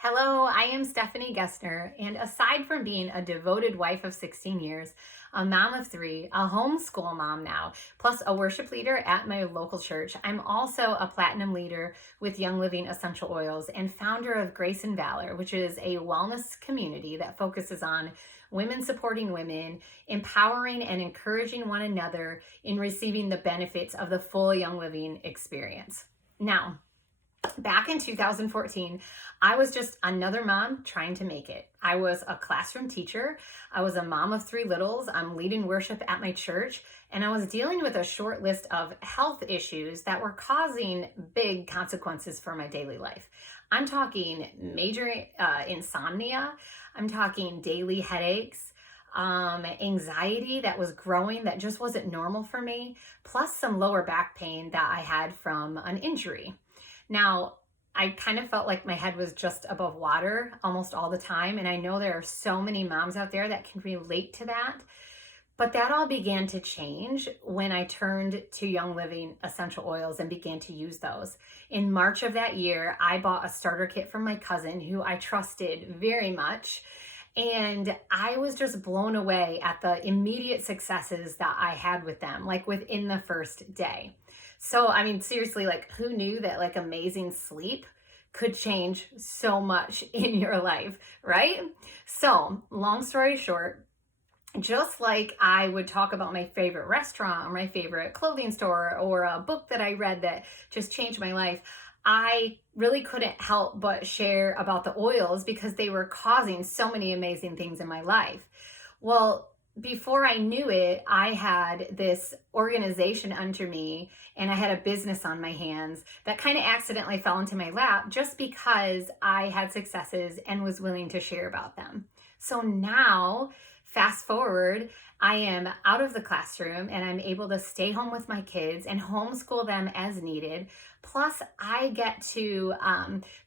Hello, I am Stephanie Gessner, and aside from being a devoted wife of 16 years, a mom of three, a homeschool mom now, plus a worship leader at my local church, I'm also a platinum leader with Young Living Essential Oils and founder of Grace and Valor, which is a wellness community that focuses on women supporting women, empowering and encouraging one another in receiving the benefits of the full Young Living experience. Now, back in 2014, I was just another mom trying to make it. I was a classroom teacher. I was a mom of three littles. I'm leading worship at my church, and I was dealing with a short list of health issues that were causing big consequences for my daily life. I'm talking major insomnia. I'm talking daily headaches, anxiety that was growing that just wasn't normal for me, plus some lower back pain that I had from an injury. Now, I kind of felt like my head was just above water almost all the time. And I know there are so many moms out there that can relate to that. But that all began to change when I turned to Young Living essential oils and began to use those. In March of that year, I bought a starter kit from my cousin who I trusted very much. And I was just blown away at the immediate successes that I had with them, like within the first day. So, I mean, seriously, like who knew that like amazing sleep could change so much in your life, right? So, long story short, just like I would talk about my favorite restaurant or my favorite clothing store or a book that I read that just changed my life, I really couldn't help but share about the oils because they were causing so many amazing things in my life. Well, before I knew it, I had this organization under me and I had a business on my hands that kind of accidentally fell into my lap just because I had successes and was willing to share about them. So now, fast forward, I am out of the classroom and I'm able to stay home with my kids and homeschool them as needed. Plus, I get to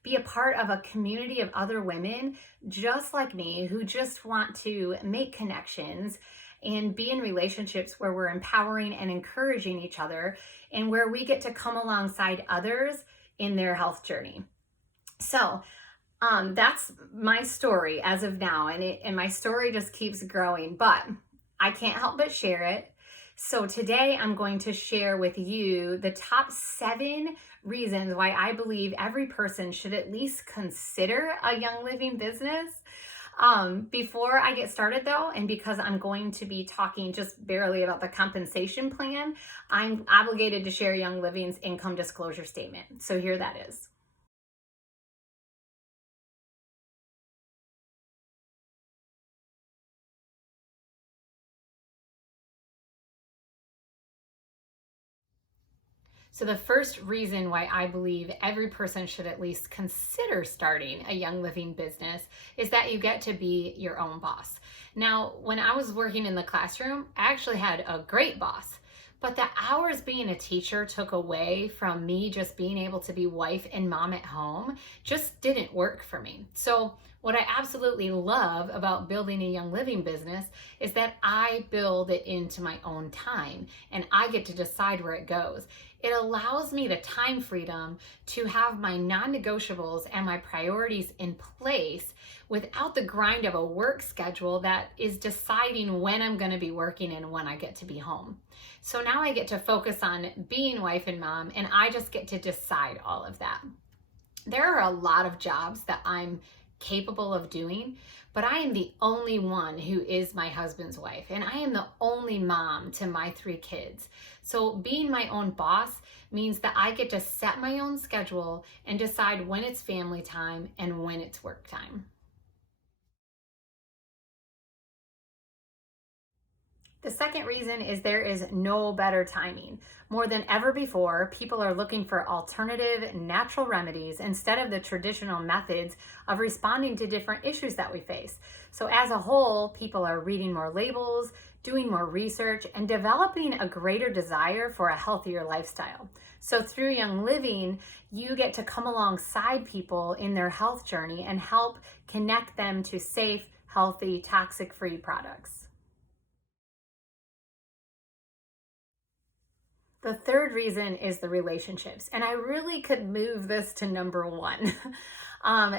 be a part of a community of other women just like me who just want to make connections and be in relationships where we're empowering and encouraging each other and where we get to come alongside others in their health journey. So, that's my story as of now, and my story just keeps growing, but I can't help but share it. So today I'm going to share with you the top 7 reasons why I believe every person should at least consider a Young Living business. Before I get started though, and because I'm going to be talking just barely about the compensation plan, I'm obligated to share Young Living's income disclosure statement. So here that is. So, the first reason why I believe every person should at least consider starting a Young Living business is that you get to be your own boss. Now, when I was working in the classroom, I actually had a great boss, but the hours being a teacher took away from me just being able to be wife and mom at home just didn't work for me. So, what I absolutely love about building a Young Living business is that I build it into my own time and I get to decide where it goes. It allows me the time freedom to have my non-negotiables and my priorities in place without the grind of a work schedule that is deciding when I'm going to be working and when I get to be home. So now I get to focus on being wife and mom, and I just get to decide all of that. There are a lot of jobs that I'm capable of doing, but I am the only one who is my husband's wife, and I am the only mom to my 3 kids. So being my own boss means that I get to set my own schedule and decide when it's family time and when it's work time. The second reason is there is no better timing. More than ever before, people are looking for alternative natural remedies instead of the traditional methods of responding to different issues that we face. So as a whole, people are reading more labels, doing more research, and developing a greater desire for a healthier lifestyle. So through Young Living, you get to come alongside people in their health journey and help connect them to safe, healthy, toxic-free products. The third reason is the relationships. And I really could move this to number one.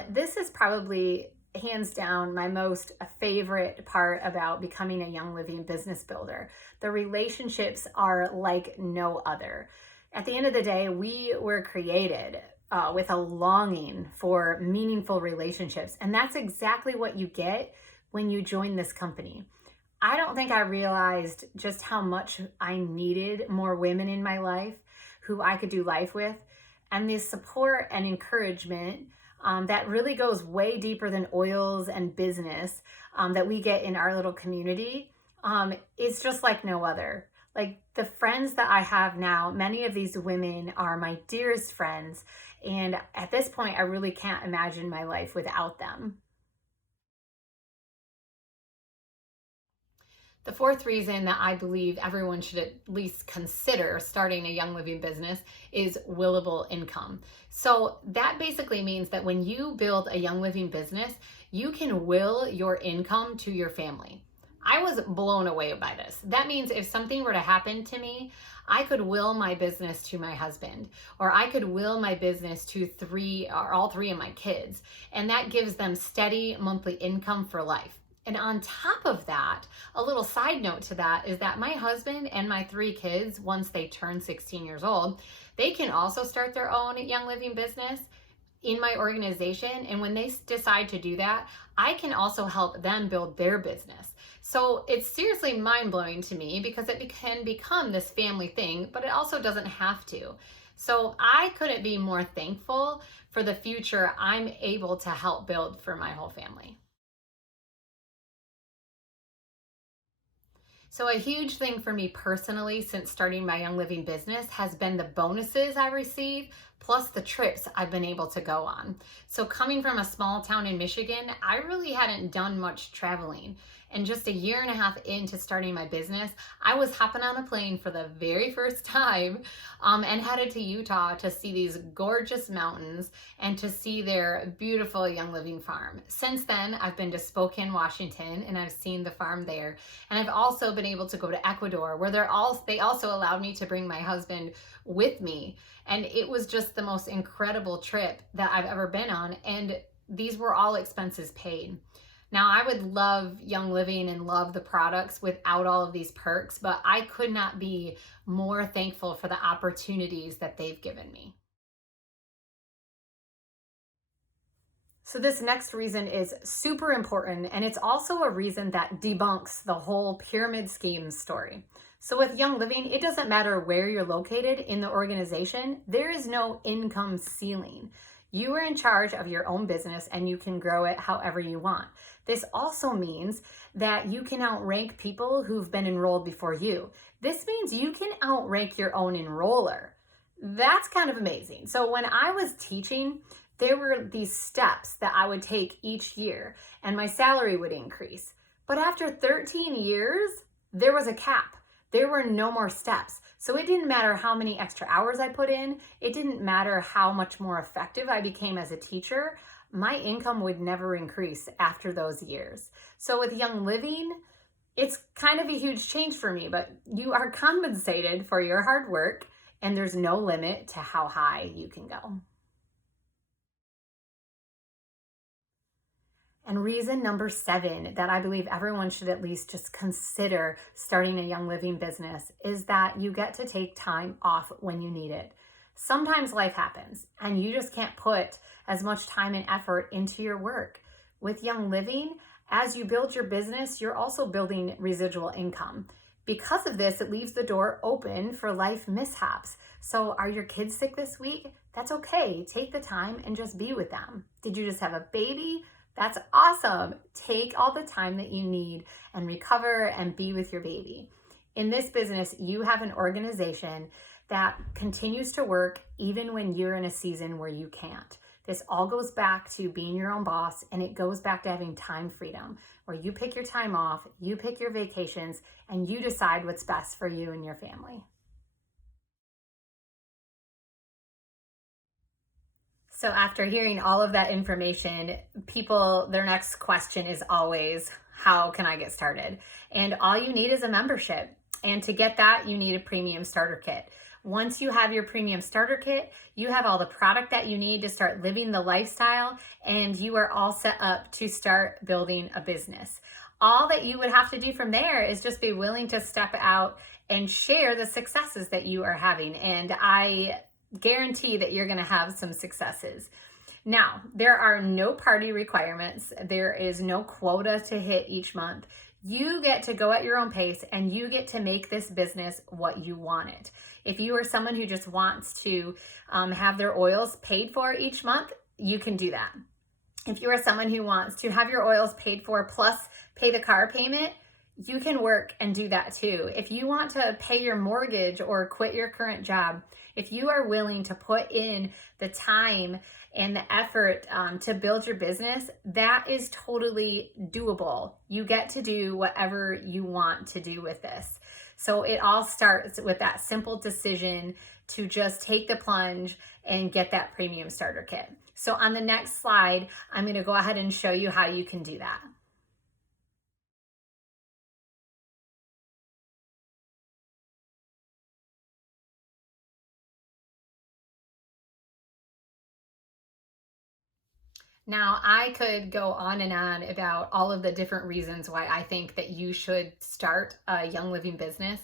This is probably hands down my most favorite part about becoming a Young Living business builder. The relationships are like no other. At the end of the day, we were created with a longing for meaningful relationships. And that's exactly what you get when you join this company. I don't think I realized just how much I needed more women in my life who I could do life with. And the support and encouragement that really goes way deeper than oils and business that we get in our little community is just like no other. Like the friends that I have now, many of these women are my dearest friends. And at this point, I really can't imagine my life without them. The fourth reason that I believe everyone should at least consider starting a Young Living business is willable income. So that basically means that when you build a Young Living business, you can will your income to your family. I was blown away by this. That means if something were to happen to me, I could will my business to my husband, or I could will my business to all three of my kids. And that gives them steady monthly income for life. And on top of that, a little side note to that is that my husband and my three kids, once they turn 16 years old, they can also start their own Young Living business in my organization. And when they decide to do that, I can also help them build their business. So it's seriously mind-blowing to me because it can become this family thing, but it also doesn't have to. So I couldn't be more thankful for the future I'm able to help build for my whole family. So a huge thing for me personally since starting my Young Living business has been the bonuses I receive, plus the trips I've been able to go on. So coming from a small town in Michigan, I really hadn't done much traveling. And just a year and a half into starting my business, I was hopping on a plane for the very first time and headed to Utah to see these gorgeous mountains and to see their beautiful Young Living farm. Since then, I've been to Spokane, Washington, and I've seen the farm there. And I've also been able to go to Ecuador, where they also allowed me to bring my husband with me. And it was just the most incredible trip that I've ever been on. And these were all expenses paid. Now, I would love Young Living and love the products without all of these perks, but I could not be more thankful for the opportunities that they've given me. So this next reason is super important, and it's also a reason that debunks the whole pyramid scheme story. So with Young Living, it doesn't matter where you're located in the organization, there is no income ceiling. You are in charge of your own business and you can grow it however you want. This also means that you can outrank people who've been enrolled before you. This means you can outrank your own enroller. That's kind of amazing. So when I was teaching, there were these steps that I would take each year and my salary would increase. But after 13 years, there was a cap. There were no more steps. So it didn't matter how many extra hours I put in. It didn't matter how much more effective I became as a teacher. My income would never increase after those years. So with Young Living, it's kind of a huge change for me, but you are compensated for your hard work and there's no limit to how high you can go. And reason number 7 that I believe everyone should at least just consider starting a Young Living business is that you get to take time off when you need it. Sometimes life happens and you just can't put as much time and effort into your work. With Young Living, as you build your business, you're also building residual income. Because of this, it leaves the door open for life mishaps. So are your kids sick this week? That's okay. Take the time and just be with them. Did you just have a baby? That's awesome. Take all the time that you need and recover and be with your baby. In this business, you have an organization that continues to work even when you're in a season where you can't. This all goes back to being your own boss, and it goes back to having time freedom, where you pick your time off, you pick your vacations, and you decide what's best for you and your family. So after hearing all of that information, their next question is always, how can I get started? And all you need is a membership. And to get that, you need a premium starter kit. Once you have your premium starter kit, you have all the product that you need to start living the lifestyle, and you are all set up to start building a business. All that you would have to do from there is just be willing to step out and share the successes that you are having. And I guarantee that you're going to have some successes. Now, there are no party requirements. There is no quota to hit each month. You get to go at your own pace, and you get to make this business what you want it. If you are someone who just wants to have their oils paid for each month, you can do that. If you are someone who wants to have your oils paid for plus pay the car payment, you can work and do that too. If you want to pay your mortgage or quit your current job, if you are willing to put in the time and the effort to build your business, that is totally doable. You get to do whatever you want to do with this. So it all starts with that simple decision to just take the plunge and get that premium starter kit. So on the next slide, I'm going to go ahead and show you how you can do that. Now, I could go on and on about all of the different reasons why I think that you should start a Young Living business.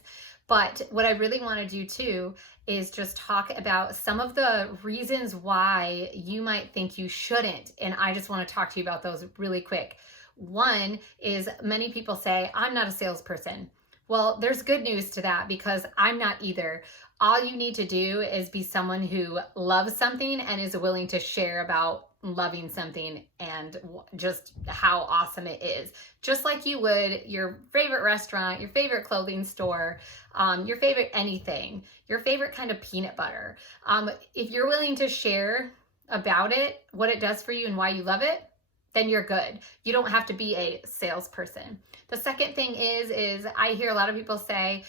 But what I really want to do too is just talk about some of the reasons why you might think you shouldn't. And I just want to talk to you about those really quick. One is many people say, I'm not a salesperson. Well, there's good news to that because I'm not either. All you need to do is be someone who loves something and is willing to share about loving something and just how awesome it is. Just like you would your favorite restaurant, your favorite clothing store, your favorite anything, your favorite kind of peanut butter. If you're willing to share about it, what it does for you and why you love it, then you're good. You don't have to be a salesperson. The second thing is I hear a lot of people say,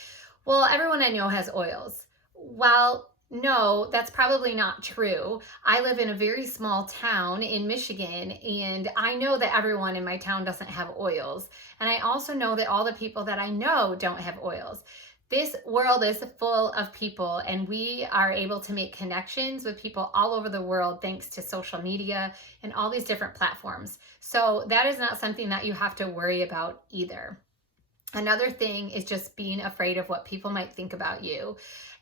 well, everyone I know has oils. Well, no, that's probably not true. I live in a very small town in Michigan, and I know that everyone in my town doesn't have oils. And I also know that all the people that I know don't have oils. This world is full of people, and we are able to make connections with people all over the world thanks to social media and all these different platforms. So that is not something that you have to worry about either. Another thing is just being afraid of what people might think about you.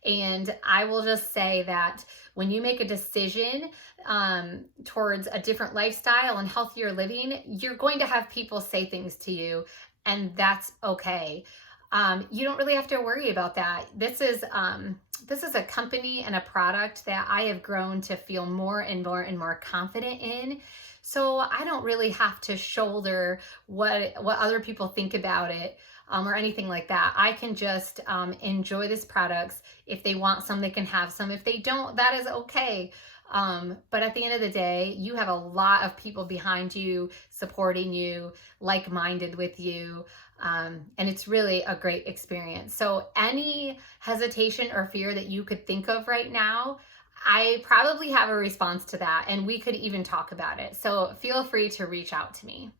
And I will just say that when you make a decision towards a different lifestyle and healthier living, you're going to have people say things to you, and that's okay. You don't really have to worry about that. This is a company and a product that I have grown to feel more and more and more confident in. So I don't really have to shoulder what other people think about it. Or anything like that. I can just enjoy this products. If they want some, they can have some. If they don't, that is okay. But at the end of the day, you have a lot of people behind you, supporting you, like-minded with you. And it's really a great experience. So any hesitation or fear that you could think of right now, I probably have a response to that, and we could even talk about it. So feel free to reach out to me.